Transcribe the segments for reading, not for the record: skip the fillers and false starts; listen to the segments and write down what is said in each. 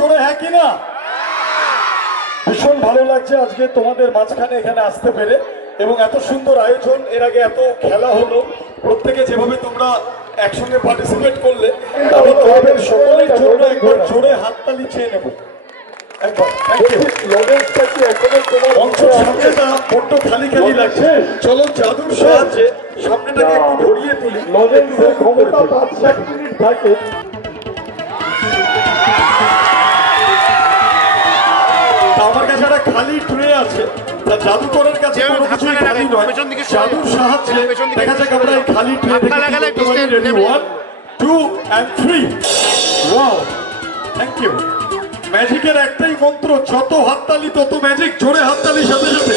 জোরে হ্যাঁ কিনা? ভীষণ ভালো লাগছে আজকে তোমাদের মাঝখানে এখানে আসতে পেরে, এবং এত সুন্দর আয়োজন। এর আগে এত খেলা হলো, প্রত্যেকে যেভাবে তোমরা একসঙ্গে পার্টিসিপেট করলে, আমি তোমাদের সকলের জন্য একবার জোরে হাততালি চেয়ে নেব। বড্ড খালি খালি লাগছে, চলো জাদুর সাহায্যে সামনেটাকে একটু ঘুরিয়ে তুলি। লজেন্সের ক্ষমতা 5-7 মিনিট থাকে। আমার কাছে একটা খালি ট্রে আছে, জাদুকরের কাছে কোনো কিছুই খালি নয়। জাদুর সাহায্যে দেখা যাক আমরা এই খালি ট্রে থেকে ready 1 2 and 3। Wow, thank you. ম্যাজিকের একটাই মন্ত্র, যত হাততালি তত ম্যাজিক। জোরে হাততালির সাথে সাথে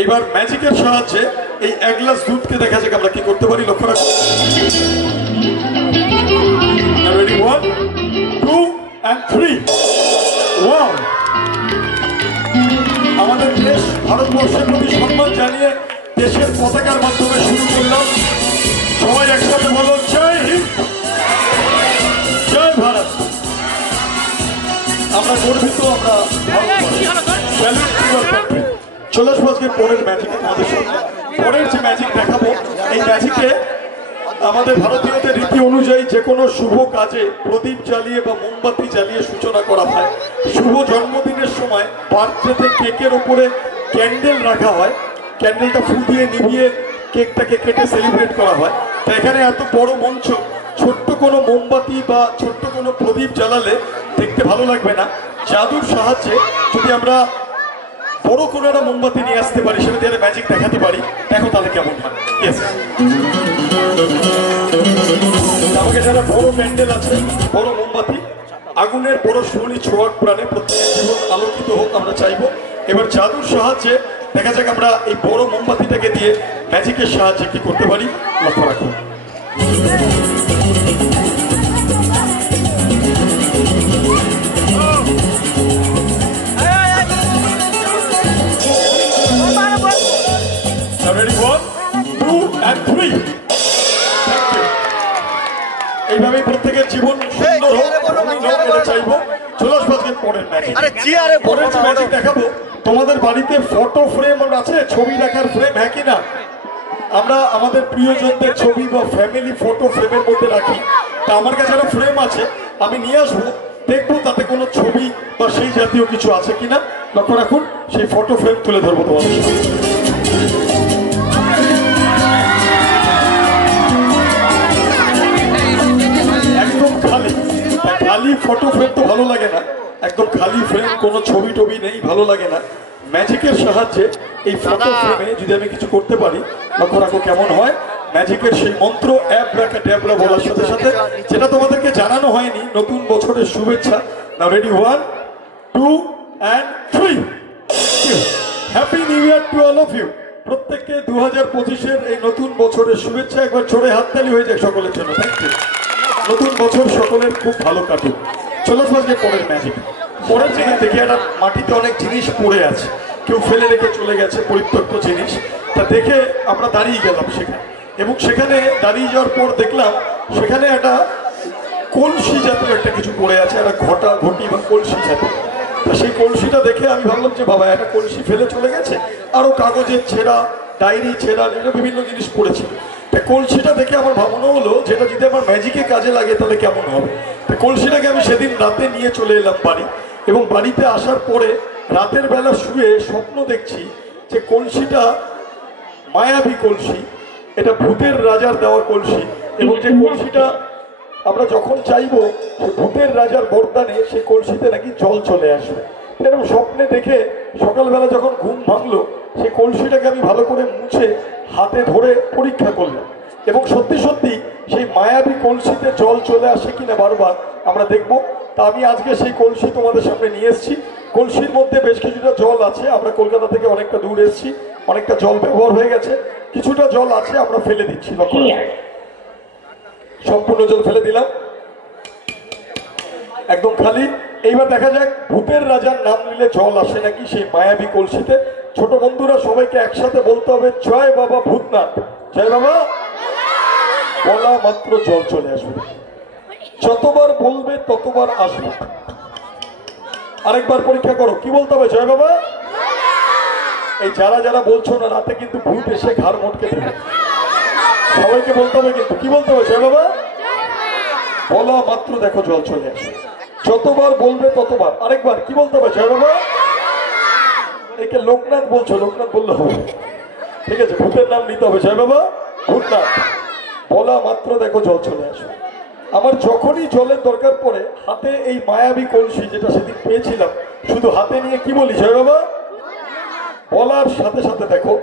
এইবার ম্যাজিকের সাহায্যে এই 1 গ্লাস দুধকে দেখা যাক আমরা কি করতে পারি। লক্ষ্য রাখো। Ready 1 2 and 3। ওয়াও, আমাদের দেশ ভারতবর্ষের প্রতি সম্মান জানিয়ে দেশের পতাকার মাধ্যমে শুরু করলাম। সবাই একসাথে বলো জয় হিন্দ, জয় ভারত। আমরা গর্বিত, আমরা চলে আসবো আজকে পরের ম্যাজিক। আমাদের সামনে পরের যে ম্যাজিক দেখাবো, এই ম্যাজিকে আমাদের ভারতীয়দের রীতি অনুযায়ী যে কোনো শুভ কাজে প্রদীপ জ্বালিয়ে বা মোমবাতি জ্বালিয়ে সূচনা করা হয়। শুভ জন্মদিনের সময় বার্থডেতে কেকের উপরে ক্যান্ডেল রাখা হয়, ক্যান্ডেলটা ফুল দিয়ে নিভিয়ে কেকটাকে কেটে সেলিব্রেট করা হয়। তো এখানে এত বড় মঞ্চ, ছোট্ট কোনো মোমবাতি বা ছোট্ট কোনো প্রদীপ জ্বালালে দেখতে ভালো লাগবে না। জাদুর সাহায্যে যদি আমরা বড় কোনো একটা মোমবাতি নিয়ে আসতে পারি, সেটা দিয়ে ম্যাজিক দেখাতে পারি, দেখো তাহলে কেমন হয়। আমাকে যারা বড় প্যান্ডেল আছে, বড় মোমবাতি, আগুনের বড় সোনি ছোঁয়ার প্রাণে প্রত্যেকের জীবন আলোকিত হোক আমরা চাইবো। এবার জাদুর সাহায্যে দেখা যাক আমরা এই বড় মোমবাতিটাকে দিয়ে ম্যাজিকের সাহায্যে কি করতে পারি। লক্ষ্য রাখো। Ready 1 2 and 3। এইভাবেই প্রত্যেকের জীবন সুন্দর হোক, রঙিন হোক, এটা চাইবো। চলো আজকে পরের ম্যাজিক। পরের যে ম্যাজিক দেখাবো, তোমাদের বাড়িতে ফটো ফ্রেম আছে, ছবি রাখার ফ্রেম, হ্যাঁ কি না? আমরা আমাদের প্রিয়জনদের ছবি বা ফ্যামিলি ফটো ফ্রেমের মধ্যে রাখি। তা আমার কাছে একটা ফ্রেম আছে, আমি নিয়ে আসবো, দেখবো তাতে কোনো ছবি বা সেই জাতীয় কিছু আছে কিনা। লক্ষ্য রাখুন, সেই ফটো ফ্রেম তুলে ধরবো তোমাদের সাথে। একদম খালি, খালি ফটো ফ্রেম তো ভালো লাগে না, একদম খালি ফ্রেম, কোনো ছবি টবি নেই, ভালো লাগে না। ম্যাজিকের সাহায্যে এই ফটো ফ্রেমে যদি আমি কিছু করতে পারি, লক্ষ্য রাখো কেমন হয়। ম্যাজিকের সেই মন্ত্র অ্যাব্রাকাডাব্রা বলার সাথে সাথে, যেটা তোমাদেরকে জানানো হয়নি, নতুন বছরের শুভেচ্ছা। Now ready 1 2 and 3। Happy new year to all of you. প্রত্যেককে 2025-এর এই নতুন বছরের শুভেচ্ছা। একবার জোরে হাততালি হয়ে যায় সকলের জন্য। Thank you. নতুন বছর সকলের খুব ভালো কাটুক। চলো আজকে পরের ম্যাজিক। পরের জিনিস দেখি, একটা মাটিতে অনেক জিনিস পড়ে আছে, কেউ ফেলে রেখে চলে গেছে, পরিত্যক্ত জিনিস। তা দেখে আমরা দাঁড়িয়ে গেলাম সেখানে, এবং সেখানে দাঁড়িয়ে যাওয়ার পর দেখলাম সেখানে একটা কলসি জাতীয় একটা কিছু পড়ে আছে, একটা ঘটি বা কলসি জাতীয়। তা সেই কলসিটা দেখে আমি ভাবলাম যে বাবা, একটা কলসি ফেলে চলে গেছে, আরও কাগজের ছেঁড়া, ডায়েরি ছেঁড়া, বিভিন্ন জিনিস পড়েছিল। কলসিটা দেখে আমার ভাবনা হলো, যেটা যদি আমার ম্যাজিকে কাজে লাগে তাহলে কেমন হবে। কলসিটাকে আমি সেদিন রাতে নিয়ে চলে এলাম বাড়ি, এবং বাড়িতে আসার পরে রাতের বেলা শুয়ে স্বপ্ন দেখছি যে কলসিটা মায়াবী কলসি, এটা ভূতের রাজার দেওয়া কলসি, এবং যে কলসিটা আমরা যখন চাইবো ভূতের রাজার বরদানে সেই কলসিতে নাকি জল চলে আসবে। এরকম স্বপ্নে দেখে সকালবেলা যখন ঘুম ভাঙলো, সেই কলসিটাকে আমি ভালো করে মুছে হাতে ধরে পরীক্ষা করলাম, এবং সত্যি সত্যি সেই মায়াবী কলসিতে জল চলে আসে কিনা বারবার আমরা দেখবো। তা আমি আজকে সেই কলসি তোমাদের সামনে নিয়ে এসেছি। কলসির মধ্যে বেশ কিছুটা জল আছে, আমরা কলকাতা থেকে অনেকটা দূর এসেছি, অনেকটা জল ব্যবহার হয়ে গেছে, কিছুটা জল আছে আমরা ফেলে দিচ্ছি। সম্পূর্ণ জল ফেলে দিলাম, একদম খালি। এইবার দেখা যাক ভূতের রাজার নাম নিলে জল আসে নাকি সেই মায়াবী কলসিতে। ছোট বন্ধুরা সবাইকে একসাথে বলতে হবে জয় বাবা ভূতনাথ। জয় বাবা বলা মাত্র জল চলে আসবে, যতবার বলবে ততবার আসবে। আরেকবার পরীক্ষা করো, কি বলতে হবে? জয় বাবা। এই যারা যারা বলছো না, রাতে কিন্তু ভূত এসে ঘাড় মটকে দেবে। সবাইকে বলতে হবে কিন্তু, কি বলতে হবে? জয় বাবা বলা মাত্র দেখো জল চলে আসবে, যতবার বলবে ততবার। আরেকবার কি বলতে হবে? জয় বাবা। একে লোকনাথ বলছো, লোকনাথ বললে হবে, ঠিক আছে? ভূতের নাম নিতে হবে, জয় বাবা ভূতনাথ। বলা মাত্র দেখো জল চলে আসবে। আমার যখনই জলের দরকার পড়ে, হাতে এই মায়াবী কলসি যেটা সেদিন পেয়েছিলাম, শুধু হাতে নিয়ে কি বলি? জয় বাবা। বলার সাথে সাথে দেখো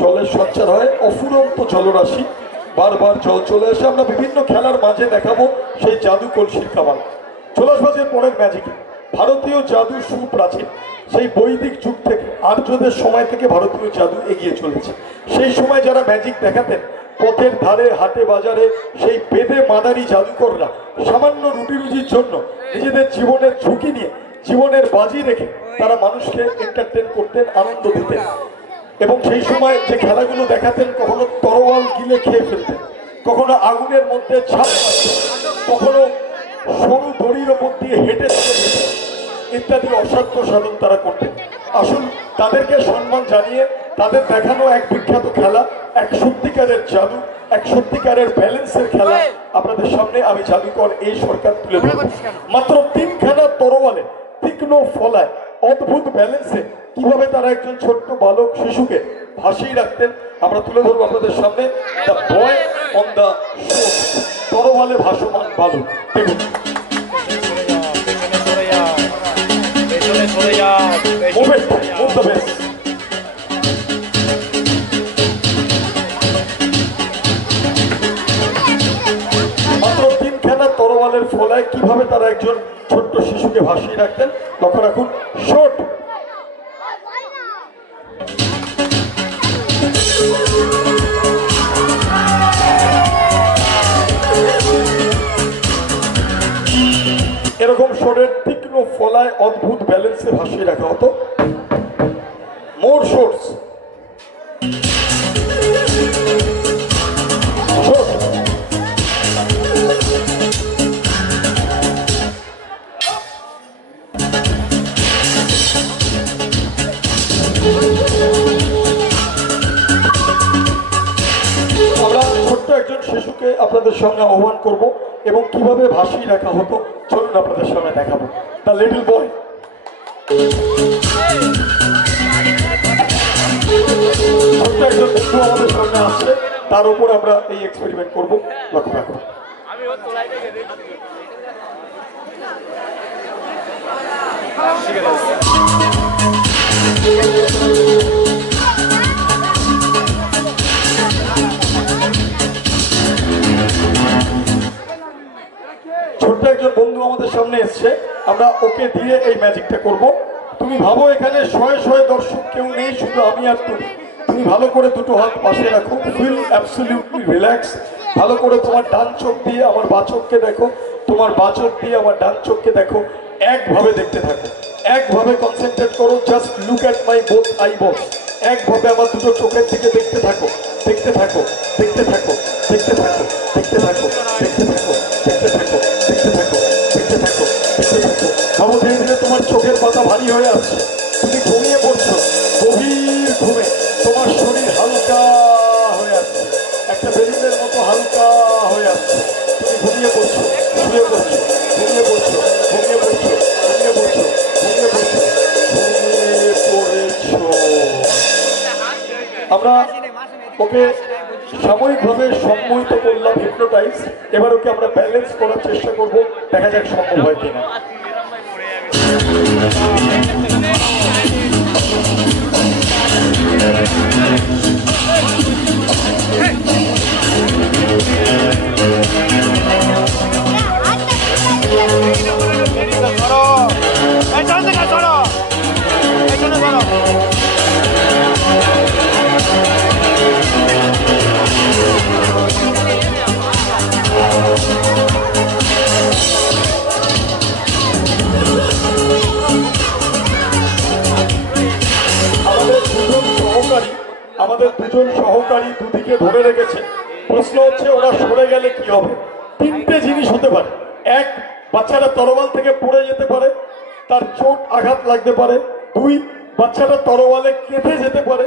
জলের সঞ্চার হয়, অফুরন্ত জলরাশি, বারবার জল চলে আসে। আমরা বিভিন্ন খেলার মাঝে দেখাবো সেই জাদু কলসির কামাল। চলে আসবো পরের ম্যাজিকে। ভারতীয় জাদু সুপ্রাচীন, সেই বৈদিক যুগ থেকে, আর্যদের সময় থেকে ভারতীয় জাদু এগিয়ে চলেছে। সেই সময় যারা ম্যাজিক দেখাতেন, পথের ধারে হাটে বাজারে সেই বেদে মাদারি জাদুকররা সামান্য রুটি রুজির জন্য নিজেদের জীবনের ঝুঁকি নিয়ে, জীবনের বাজি রেখে তারা মানুষকে এন্টারটেন করতেন, আনন্দ দিতেন। এবং সেই সময় যে খেলাগুলো দেখাতেন, কখনো তরোয়াল গিলে খেয়ে ফেলতেন, কখনো আগুনের মধ্যে ছাপ মারতেন, কখনো সরু দড়ির ওপর দিয়ে হেঁটে ইত্যাদি অসাধ্য সাধন তারা করতেন। আসুন তাদেরকে সম্মান জানিয়ে তাদের দেখানো এক বিখ্যাত খেলা, এক সত্যিকারের জাদু, এক সত্যিকারের ব্যালেন্সের খেলা আপনাদের সামনে আমি জাদুকর এই সরকার তুলে ধরব। মাত্র 3খানা তরোয়ালে, তীক্ষ্ণ ফলায়, অদ্ভুত ব্যালেন্সে কিভাবে তারা একজন ছোট্ট বালক শিশুকে ভাসিয়ে রাখতেন আমরা তুলে ধরবো আপনাদের সামনে। The boy on the show, তরোয়ালে ভাসমান বালক। দেখুন মাত্র 3খানা তরোয়ালের ফলায় কিভাবে তারা একজন ছোট্ট শিশুকে ভাসিয়ে রাখতেন, লক্ষ্য রাখুন। শট। এরকম শটের তীক্ষ্ণ ফলায় অদ্ভুত ব্যালেন্সে ভাসিয়ে রাখা হতো। মোর শটস। আমরা ছোট্ট একজন শিশুকে আপনাদের সামনে আহ্বান করব এবং কিভাবে ভাসিয়ে রাখা হতো চলুন আপনাদের সামনে দেখাবো। The little boy. ছোট্ট একজন বন্ধু আমাদের সামনে আসছে, তার উপর আমরা এই এক্সপেরিমেন্ট করবো, লক্ষ্য রাখুন। ছোট্ট একজন বন্ধু আমাদের সামনে এসছে, আমরা ওকে দিয়ে এই ম্যাজিকটা করব। তুমি ভাবো এখানে শয়ে শয়ে দর্শক কেউ নেই, শুধু আমি আর তুমি। তুমি ভালো করে দুটো হাত পাশে রাখো, ফিল অ্যাবসলিউটলি রিল্যাক্স। ভালো করে তোমার ডান চোখ দিয়ে আমার বাঁ চোখকে দেখো, তোমার বাঁ চোখ দিয়ে আমার ডান চোখকে দেখো, একভাবে দেখতে থাকো, একভাবে কনসেন্ট্রেট করো। Just look at my both I box. একভাবে আমার দুটো চোখের দিকে দেখতে থাকো, দেখতে থাকো, দেখতে থাকো, দেখতে থাকো, দেখতে থাকো, দেখতে থাকো, দেখতে থাকো, দেখতে থাকো, দেখতে থাকো, দেখতে থাকো। ভাবো ধীরে ধীরে তোমার চোখের পাতা ভারী হয়ে আসছে, তুমি ঘুমিয়ে পড়ছো গভীর ঘুমে, তোমার শরীর হালকা হয়ে আসছে, একটা বেলুনের মতো হালকা হয়ে আসছে। তুমি ঘুমিয়ে পড়ছো, শুয়ে পড়ছো, ঘুমিয়ে পড়ছো, ঘুমিয়ে পড়ছো, ঘুমিয়ে পড়ছো, ঘুমিয়ে পড়ছো, ঘুমিয়ে পড়েছো। আমরা ওকে সাময়িকভাবে সম্মোহিত করলাম, হিপনোটাইজ। এবার ওকে আমরা ব্যালেন্স করার চেষ্টা করব, দেখা যাক সম্ভব হয় কিনা। সহকারী, আমাদের দুজন সহকারী দুদিকে ধরে রেখেছে। প্রশ্ন হচ্ছে ওরা সরে গেলে কি হবে? তিনটে জিনিস হতে পারে। এক, বাচ্চাটা তরোয়াল থেকে পড়ে যেতে পারে, তার চোট আঘাত লাগতে পারে। দুই, বাচ্চাটা তরোয়ালে কেঁদে যেতে পারে।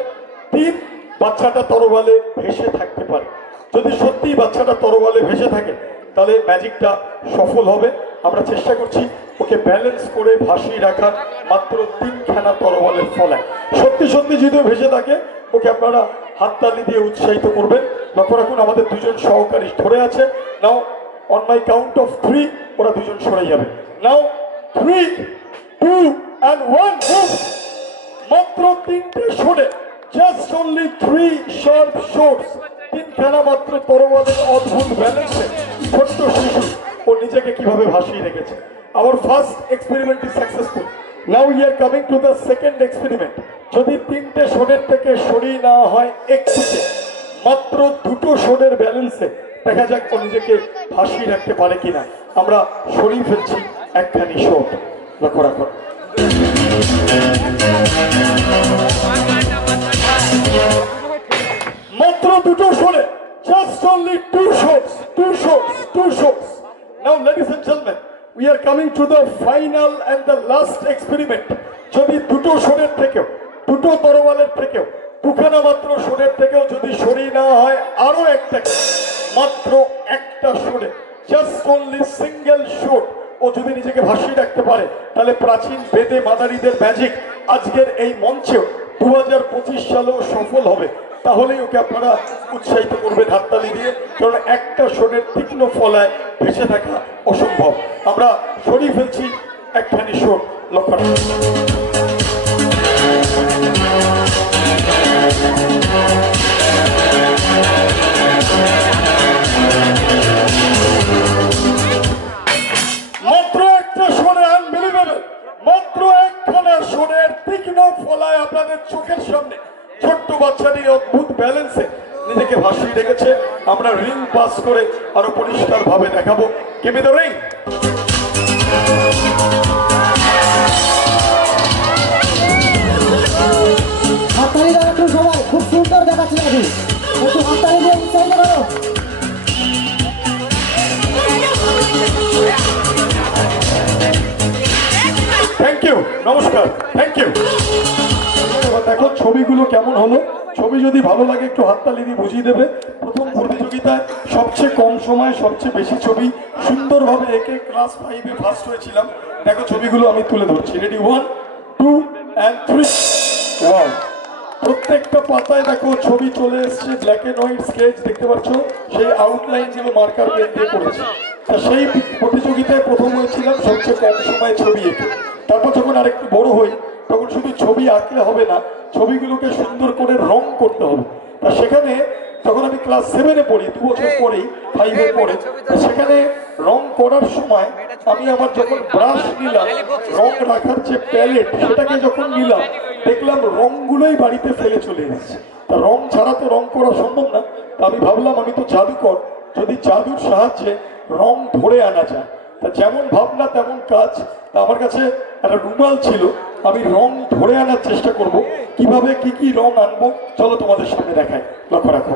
তিন, বাচ্চাটা তরোয়ালে ভেসে থাকতে পারে। যদি সত্যি বাচ্চাটা তরোয়ালে ভেসে থাকে তাহলে ম্যাজিকটা সফল হবে। আমরা চেষ্টা করছি ওকে ব্যালেন্স করে ভাসিয়ে রাখার মাত্র 3খানা তরোয়ালের ফলায়। সত্যি সত্যি যদি ভেসে থাকে ওকে আপনারা হাততালি দিয়ে উৎসাহিত করবেন। লক্ষ্য রাখুন আমাদের দুজন সহকারী ধরে আছে। নাও অন মাই কাউন্ট অফ 3 ওরা দুজন সরে যাবে। নাও 3, 2 and 1 move। মাত্র 3টে সরে, জাস্ট অনলি 3 শার্প শটস। 3খানা মাত্র তরোয়ালের অদ্ভুত ব্যালেন্সে ছোট্ট শিশু ও নিজেকে কিভাবে ভাসিয়ে রেখেছে। Our first experiment is successful. Now we are coming to the second experiment. যদি 3টে শটের থেকে সরিয়ে নেওয়া হয় একটুতে, মাত্র 2টো শটের ব্যালেন্সে দেখা যাক ও নিজেকে ভাসিয়ে রাখতে পারে কিনা। আমরা সরিয়ে ফেলছি একখানি শট। লক্ষ্য রাখুন মাত্র 2টো শটে, just only 2 shots, 2 shots, 2 shots. Now ladies and gentlemen, we are coming to the final and the last experiment. যদি 2টো শটের থেকেও, 2টো তরোয়ালের থেকেও, 2খানা মাত্র শটের থেকেও যদি সরিয়ে নেওয়া হয় আরো একটাকে, মাত্র একটা শটে, just only single shot ও যদি নিজেকে ভাসিয়ে রাখতে পারে তাহলে প্রাচীন বেদে মাদারিদের ম্যাজিক আজকের এই মঞ্চেও 2025 সালেও সফল হবে। তাহলেই ওকে আপনারা উৎসাহিত করবেন হাততালি দিয়ে, কারণ একটা শটের তীক্ষ্ণ ফলায় ভেসে থাকা অসম্ভব। আমরা সরিয়ে ফেলছি একখানি শট। লক্ষ্য রাখুন মাত্র একটা শটে, আনবিলিভেবল, মাত্র একখানা শটের তীক্ষ্ণ ফলায় আপনাদের চোখের সামনে ছোট্ট বাচ্চাটির অদ্ভুত ব্যালেন্সে নিজেকে ভাসিয়ে রেখেছে। আমরা রিং পাস করে আরো পরিষ্কার ভাবে দেখাবো। Give me the ring. হাততালি দাও একটু সবাই, খুব সুন্দর দেখাচ্ছে দাদু, একটু হাততালি দিয়ে উৎসাহিত করো। থ্যাংক ইউ, নমস্কার, থ্যাংক ইউ। দেখো ছবিগুলো কেমন হলো। ছবি যদি ভালো লাগে একটু হাততালি দিয়ে বুঝিয়ে দেবে। প্রথম প্রতিযোগিতায় সবচেয়ে কম সময় সবচেয়ে বেশি ছবি সুন্দরভাবে একে ক্লাস 5-এ ফার্স্ট হয়েছিলাম। দেখো ছবিগুলো আমি তুলে ধরছি। Ready, 1, 2 and 3। ওয়াও, প্রত্যেকটা পাতায় দেখো ছবি চলে এসছে, ব্ল্যাক এন্ড হোয়াইট স্কেচ দেখতে পাচ্ছ, সেই আউটলাইনগুলো মার্কার পেন দিয়ে করেছে। তা সেই প্রতিযোগিতায় প্রথম হয়েছিলাম সবচেয়ে কম সময়ে ছবি এঁকে। তারপর যখন আরেকটু বড় হই তখন শুধু ছবি আঁকলে হবে না, ছবিগুলোকে সুন্দর করে রং করতে হবে। তা সেখানে তখন আমি ক্লাস 7-এ পড়ি, 2 বছর পরেই 5-এ পড়ে। সেখানে রং করার সময় আমি আমার যখন ব্রাশ নিলাম, রং রাখার যে প্যালেট সেটাকে যখন নিলাম, দেখলাম রংগুলোই বাড়িতে ফেলে চলে এসেছে। তা রং ছাড়া তো রং করা সম্ভব না। তা আমি ভাবলাম আমি তো জাদুকর, যদি জাদুর সাহায্যে রং ধরে আনা যায়। তা যেমন ভাবনা তেমন কাজ। তা আমার কাছে একটা রুমাল ছিল, আমি রং ধরে আনার চেষ্টা করব। কিভাবে কি কি রং আনবো চলো তোমাদের সামনে দেখাই। লক্ষ্য রাখো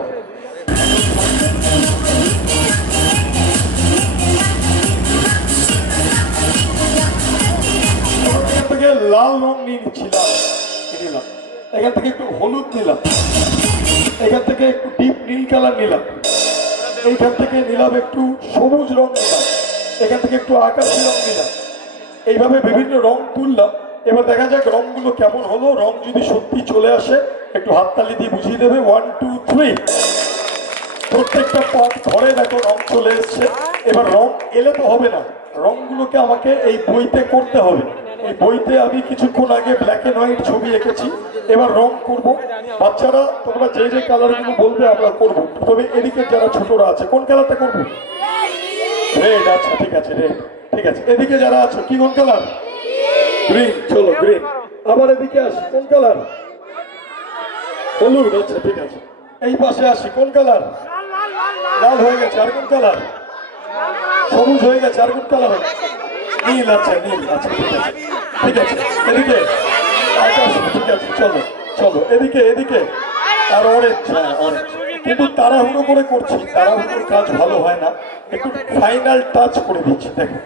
এখান থেকে লাল রং নিয়ে নিচ্ছিলাম, নিলাম। এখান থেকে একটু হলুদ নিলাম, এখান থেকে একটু ডিপ নীল কালার নিলাম, এইখান থেকে নিলাম একটু সবুজ রং নিলাম, এখান থেকে একটু আকাশি রং নিলাম। এইভাবে বিভিন্ন রং তুললাম। এবার দেখা যাক রংগুলো কেমন হলো। রং যদি সত্যি চলে আসে একটু হাততালি দিয়ে বুঝিয়ে দেবে। 1, 2, 3। প্রত্যেকটা পাত ধরে দেখো রং চলে এসছে। এবার রং এলে তো হবে না, রংগুলোকে আমাকে এই বইতে করতে হবে। এই বইতে আমি কিছুক্ষণ আগে ব্ল্যাক এন্ড হোয়াইট ছবি এঁকেছি, এবার রং করব। বাচ্চারা তোমরা যে যে কালারগুলো বলবে আমরা করব। তবে এদিকে যারা ছোটরা আছে কোন কালারটা করবো? রেড। আচ্ছা ঠিক আছে, রেড ঠিক আছে। এদিকে যারা আছো কি কোন কালার? গ্রিন। চলো গ্রিন। আবার এদিকে আসি, কোন কালার? হলুদ। আচ্ছা ঠিক আছে। এই পাশে আসি, কোন কালার? লাল হয়ে গেছে। আর কোন কালার? সবুজ হয়ে গেছে। আর কোন কালার? নীল। আচ্ছা নীল। আচ্ছা ঠিক আছে, ঠিক আছে। এদিকে আকাশ। ঠিক আছে, চলো চলো এদিকে, এদিকে আর অরেঞ্জ, হ্যাঁ অরেঞ্জ। কিন্তু তাড়াহুড়ো করে করছি, তাড়াহুড়োর কাজ ভালো হয় না, একটু ফাইনাল টাচ করে দিচ্ছি। দেখো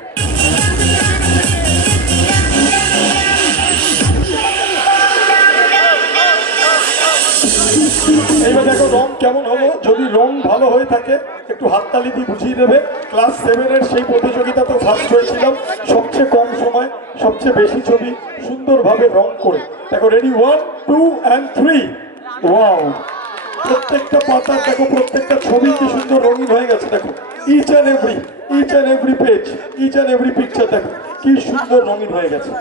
এইবার দেখো রং কেমন হলো। যদি রং ভালো হয়ে থাকে একটু হাততালি দিয়ে বুঝিয়ে দেবে। ক্লাস 7-এর সেই প্রতিযোগিতাতে ফার্স্ট হয়েছিলাম, সবচেয়ে কম সময় সবচেয়ে বেশি ছবি সুন্দরভাবে রং করে। দেখো রেডি, 1 2 and 3। ওয়াও, প্রত্যেকটা পাতা দেখো, প্রত্যেকটা ছবি কি সুন্দর রঙিন হয়ে গেছে। দেখো each and every page, each and every picture দেখো কি সুন্দর রঙিন হয়ে গেছে।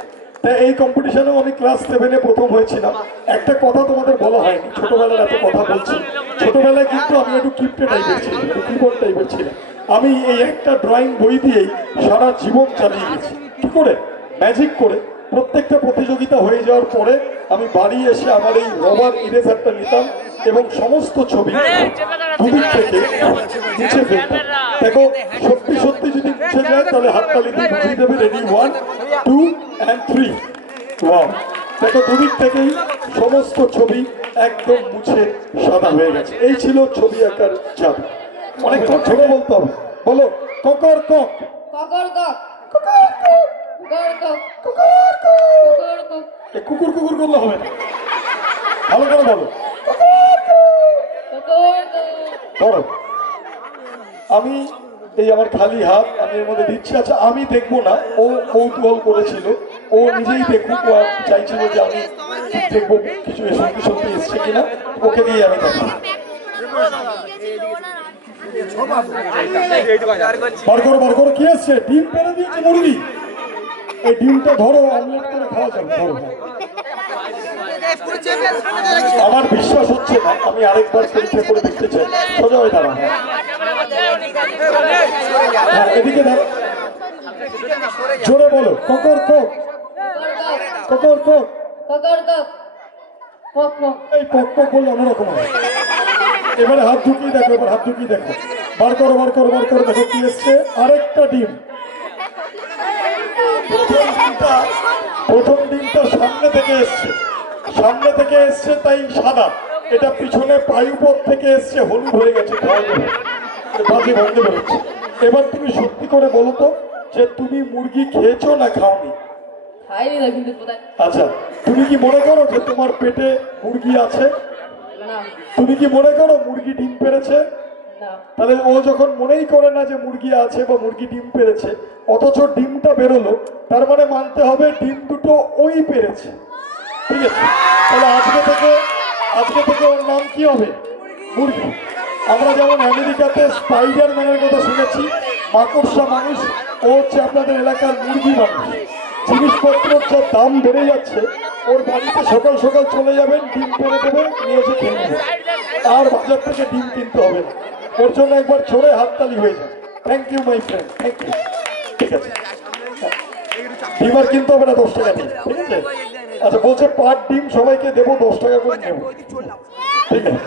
তাই এই কম্পিটিশনেও আমি ক্লাস 7-এ প্রথম হয়েছিলাম। একটা কথা তোমাদের বলা হয়নি, ছোটবেলার এত কথা বলছি। ছোটবেলায় কিন্তু আমি একটু কিপটে টাইপের ছিলাম, একটু কিবোর্ড টাইপের ছিলাম। আমি এই একটা ড্রয়িং বই দিয়েই সারা জীবন চালিয়ে গেছি। কি করে? ম্যাজিক করে। প্রত্যেকটা প্রতিযোগিতা হয়ে যাওয়ার পরে আমি বাড়ি এসে আমার এই রবার ইরেজারটা নিতাম এবং সমস্ত ছবি দুদিক থেকে মুছে ফেলতাম। দেখো সত্যি সত্যি যদি মুছে যায় তাহলে হাততালি দিয়ে বুঝিয়ে দেবে। Ready, 1 2 and 3। ওয়াও, দেখো দুদিক থেকেই সমস্ত ছবি একদম মুছে সাদা হয়ে গেছে। এই ছিল ছবি আঁকার জাদু। অনেকক্ষণ ছোট বলতে হবে। বলো ককর কক, ককর কক, ককর কক, ককর কক, ককর কক। ককর কক। এ কুকুর কুকুর করলে হবে না, ভালো করে বলো। ককর কক। ধরো আমি এই আমার খালি হাত আমি এর মধ্যে দিচ্ছি। আচ্ছা আমি দেখবো না, ও কৌতূহল করেছিল, ও নিজেই দেখুক, ও চাইছিল যে আমি ঠিক দেখবো কিছু সত্যি সত্যি এসছে কিনা, ওকে দিয়ে আমি দেখি। বার করো কি আসছে? ডিম পেরে দিয়েছে মুরগি। এই ডিমটা ধরো, অমলেট করে খাওয়া যাবে। ধরো, আমার বিশ্বাস হচ্ছে না, আমি আরেকবার পরীক্ষা করে দেখতে চাই। সোজা হয়ে দাঁড়া, হ্যাঁ এদিকে ধরো, জোরে বলো ককর কক, ককর কক। ককর কক, কক কক। এই কক কক বললে অন্যরকম হবে। এবারে হাত ঢুকিয়ে দেখো, এবার হাত ঢুকিয়ে দেখো। বার করো দেখো কি এসছে। আরেকটা ডিম। প্রথম ডিমটা সামনে থেকে এসছে তাই সাদা। এটা পিছনে পায়ুপথ থেকে এসছে, হলুদ হয়ে গেছে, বাজে গন্ধে বেরোচ্ছে। এবার তুমি সত্যি করে বলো তো যে তুমি মুরগি খেয়েছো না খাওনি? খাইনি না কিন্তু কোথায়। আচ্ছা তুমি কি মনে করো যে তোমার পেটে মুরগি আছে? না তুমি কি মনে করো মুরগি ডিম পেড়েছে? না। তাহলে ও যখন মনেই করে না যে মুরগি আছে বা মুরগি ডিম পেড়েছে, অথচ ডিমটা বেরোলো, তার মানে মানতে হবে ডিম দুটো ওই পেড়েছে। ঠিক আছে, তাহলে আজকে থেকে ওর নাম কি হবে? মুরগি। আমরা যেমন আমেরিকাতে স্পাইডারম্যানের কথা শুনেছি, মাকড়সা মানুষ, ও হচ্ছে আপনাদের এলাকার মুরগি মানুষ। জিনিসপত্রের যা দাম বেড়ে যাচ্ছে, ওর বাড়িতে সকাল সকাল চলে যাবেন, ডিম পেড়ে দেবে, নিয়ে এসে খেয়ে নেবে, আর বাজার থেকে ডিম কিনতে হবে না। ওর জন্য একবার ছোড়ে হাততালি হয়ে যায়। Thank you my friend, thank you. ঠিক আছে, ডিম আর কিনতে হবে না 10 টাকা দিয়ে। ঠিক আছে, আচ্ছা বলছে পার ডিম সবাইকে দেবো 10 টাকা করে নেবো। ঠিক আছে।